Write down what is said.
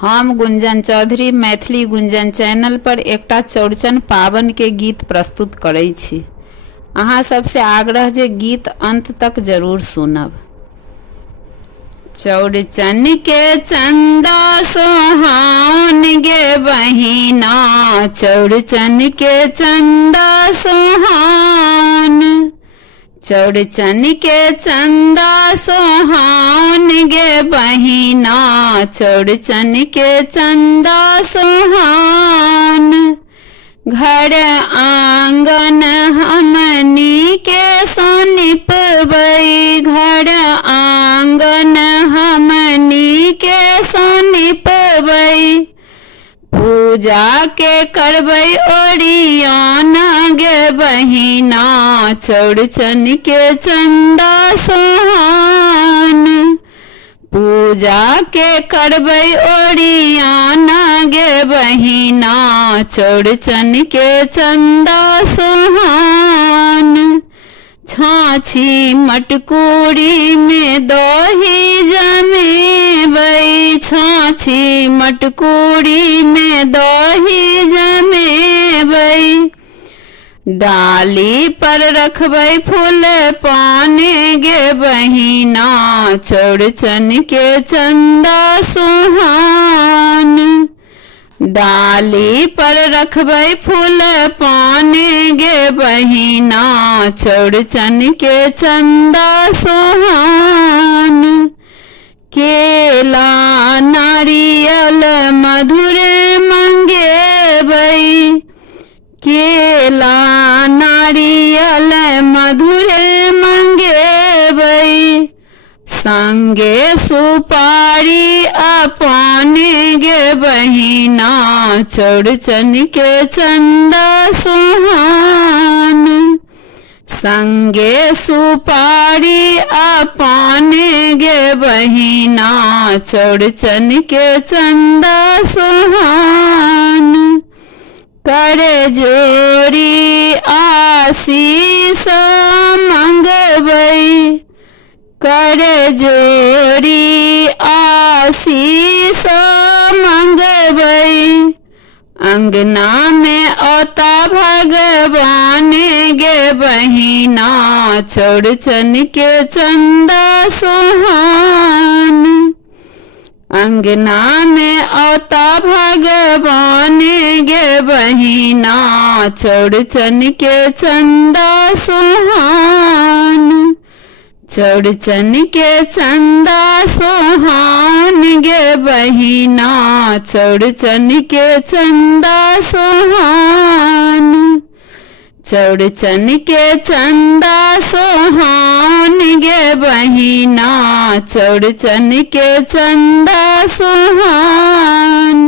हम गुंजन चौधरी मैथिली गुंजन चैनल पर एकटा चौड़चन पावन के गीत प्रस्तुत करै छी। अहाँ सबसे आग्रह जे गीत अंत तक जरूर सुनब। चौड़चन के चंदा सोहान गे बहिना, चौड़चन के चंदा सोहान, चौड़चन के चंदा सोहान गे बहिना, चौड़चन के चंदा सोहान। घर आंगन हमनी के सनिपबै, घर आंगन हमनी के सनिपबै, पूजा के करबै ओरियाना गे बहिना, चौड़चन के चंदा सोहान। पूजा के करबै ओरियाना गे बहिना, चौड़चन के चंदा सोहान। छाछी मटकूरी में दही जमेबै, छाछी मटकूरी में दही जमेबै, डाली पर रखबै फूल पाने गे बहिना, चौड़चन के चंदा सोहान। डाली पर रखबै फूल पाने गे बहिना, चौड़चन के चंदा सोहान। केला नारियल मधुरे मंगेबै, केला नारियल मधुरे मंगेबै, संगे सुपारी अपने गे बहिना, चौड़चन के चंदा सोहान। संगे सुपारी अपने गे बहिना, चौड़चन के चंदा सोहान। कर जोरी आशीष मंगबै, कर जोरी आशीष मंगबै, अंगना में औता भगवान गे बहिना, चौड़चन के चंदा सोहान। अंगना में औता भगवान गे बहिना, चौड़चन के चंदा सोहान। चौड़चन के चंदा सोहान गे बहिना, चौड़चन के चंदा सोहान। चौड़चन के चंदा सोहान गे बहिना, चौड़चन के चंदा सोहान।